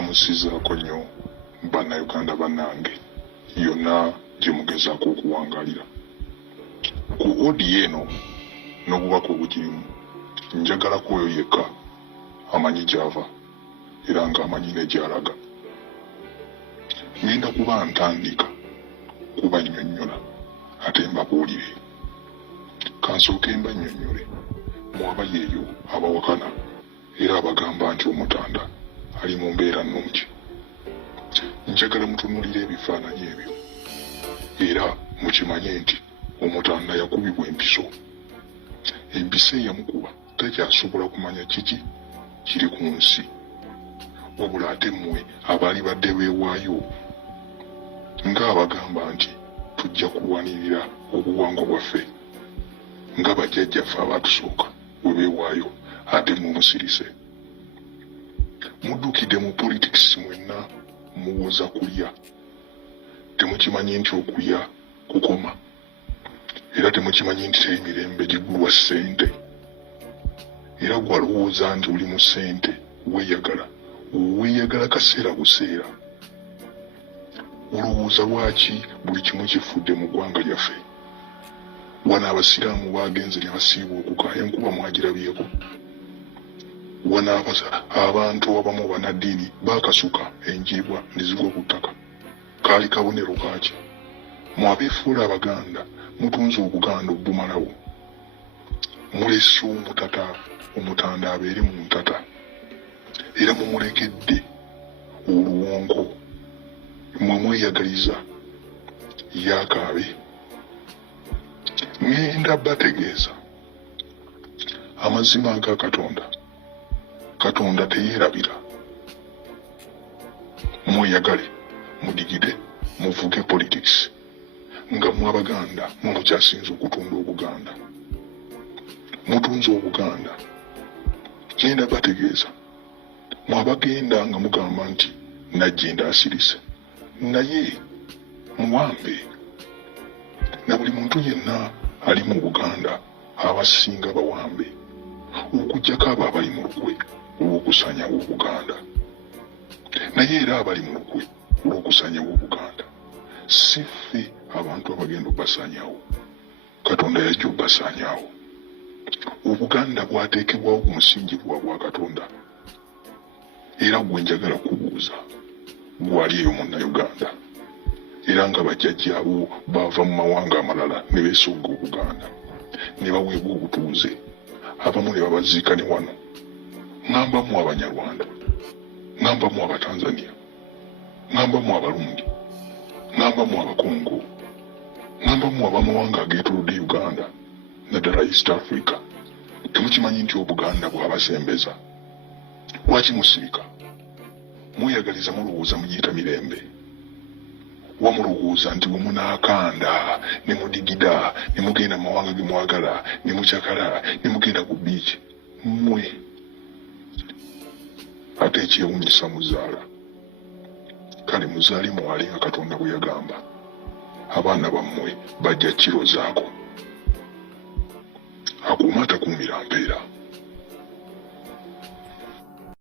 Ndamusizaako nnyo bannayuganda bannange yonna gye mugezaako okuwangalira. Ku odiyo eno n'obubaka obugirimu njagalako oyo yekka amanyi gy'ava era ng'amanyi ne gy'alaga. Ngenda kuba ntandika kubannyonnyola ate mbabuulire. Kansooke mbannyonnyole mwaba yeeyo abawakana era abagamba nti Omutanda ali mu mbeera nnungi. Njagala mutunuulire ebifaananyi ebyo era mukimanye nti Omutanda yakubibwa empiso. Empiso eyamukuba takyasobola kumanya kiki kiri ku nsi, wabula ate mmwe abaali badde beewaayo ng'abagamba nti tujja kulwanirira obuwangwa bwaffe nga bajjajjaffe abaatusooka bwe beewaayo, ate mmwe musirise. Muddukidde mu politics mwenna muwoza kulya. Temukimanyi nti okulya kukoma, era temukimanyi nti teri mirembe gigulwa ssente. Era gwalowooza nti oli mu ssente weeyagala kaseera buseera. Olowooza lwaki buli kimu kifudde mu ggwanga lyaffe? Wano abasiraamu baagenze ne basiiba okukaaya enkuba mwagirabyeko. Wano abantu abamu bannaddiini baakasuka enjiibwa ne zigwa ku ttaka. Kaali kabonero kaaki? Mwabeefuula Abaganda mutunze Obuganda obumalawo. Mulese omutata Omutanda abeere mu ntata era mumulegedde oluwonko mwe mweyagaliza yakaabe. Ngenda bategeeza amazima aga Katonda teyeerabira. Mweyagale mudigide muvuge politics nga mwe Abaganda mwe mukyasinze okutunda Obuganda. Mutunze Obuganda. Ngenda bategeeza mwabagenda nga mugamba nti Najjenda asirise, naye muwambe. Na buli muntu yenna ali mu Buganda abasinga bawambe okuggyako abo abali mu lukwe olw'okusaanyawo Obuganda. Naye era abali mu lukwe olw'okusaanyawo Obuganda si ffe abantu abagenda obbasaanyawo. Katonda yajja obbasaanyawo. Obuganda bwateekebwawo ku musingi gwa Katonda. Era gwe njagala kubuuza gwali eyo Munnayuganda era nga bajjajjaabo baava mu mawanga amalala ne beesogga Obuganda ne baweebwa obutuuze, abamu ne babaziika ne wano. Ŋŋambamu Abanyarwanda, ŋŋambamu Abatanzania, ŋŋambamu Abarundi, ŋŋambamu Abakongo, ŋŋambamu abamawanga ageetolodde Uganda naddala East Africa. Temukimanyi nti Obuganda bwabasembeza? Lwaki musirika? Mweyagaliza mulowooza mugiyita mirembe? Wamulowooza nti bwe munaakanda ne mudigida ne mugenda mu mawanga ge mwagala ne mucakala ne mugenda ku biiki mmwe ate ekyewuunyisa muzaala. Kale muzaale mwale nga Katonda bwe yagamba. Abaana bammwe bajja kiro zaako. Akuuma takuumira mpeera.